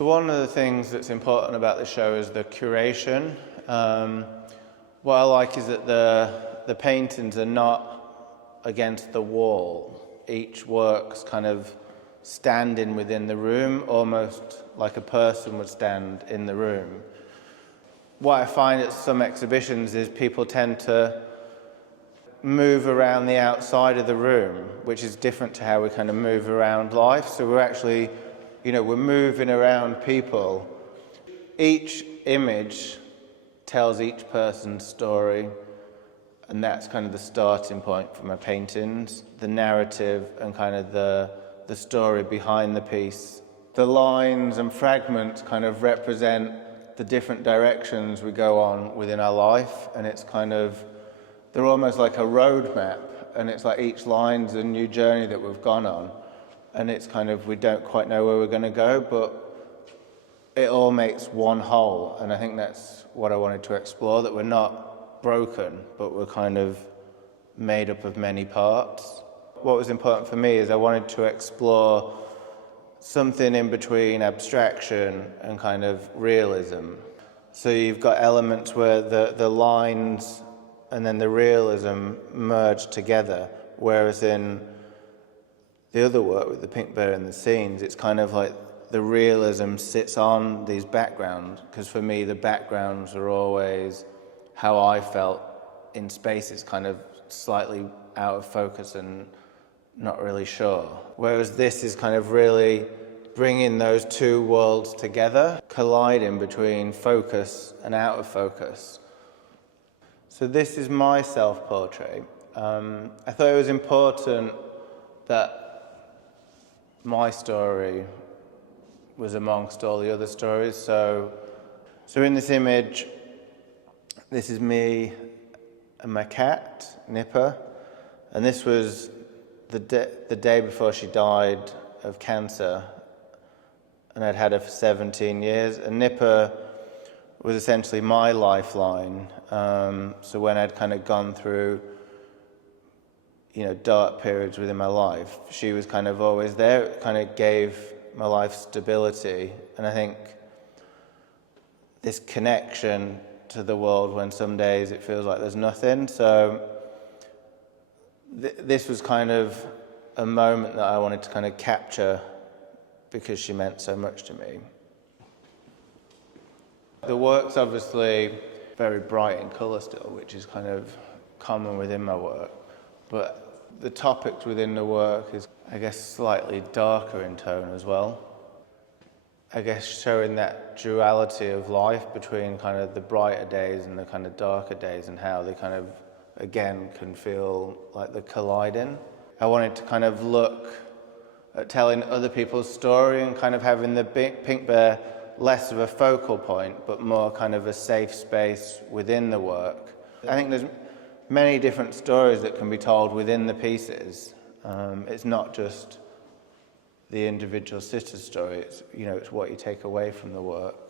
So one of the things that's important about the show is the curation. What I like is that the paintings are not against the wall. Each work's kind of standing within the room, almost like a person would stand in the room. What I find at some exhibitions is people tend to move around the outside of the room, which is different to how we kind of move around life. So we're actually, we're moving around people. Each image tells each person's story, and that's kind of the starting point for my paintings, the narrative and kind of the story behind the piece. The lines and fragments kind of represent the different directions we go on within our life, and it's kind of, they're almost like a road map, and it's like each line's a new journey that we've gone on, and it's kind of, we don't quite know where we're going to go, but it all makes one whole, and I think that's what I wanted to explore, that we're not broken, but we're kind of made up of many parts. What was important for me is I wanted to explore something in between abstraction and kind of realism. So you've got elements where the lines and then the realism merge together, whereas in the other work with the pink bear and the scenes, it's kind of like the realism sits on these backgrounds, because for me the backgrounds are always how I felt in space. It's kind of slightly out of focus and not really sure. Whereas this is kind of really bringing those two worlds together, colliding between focus and out of focus. So this is my self-portrait. I thought it was important that my story was amongst all the other stories. So in this image, this is me and my cat, Nipper, and this was the day before she died of cancer, and I'd had her for 17 years, and Nipper was essentially my lifeline. So when I'd kind of gone through, dark periods within my life, she was kind of always there. It kind of gave my life stability, and I think this connection to the world when some days it feels like there's nothing. So this was kind of a moment that I wanted to kind of capture because she meant so much to me. The work's obviously very bright in colour still, which is kind of common within my work, but the topics within the work is, I guess, slightly darker in tone as well. I guess showing that duality of life between kind of the brighter days and the kind of darker days, and how they kind of, again, can feel like they're colliding. I wanted to kind of look at telling other people's story and kind of having the pink bear less of a focal point, but more kind of a safe space within the work. I think there's many different stories that can be told within the pieces. It's not just the individual sister's story, it's what you take away from the work.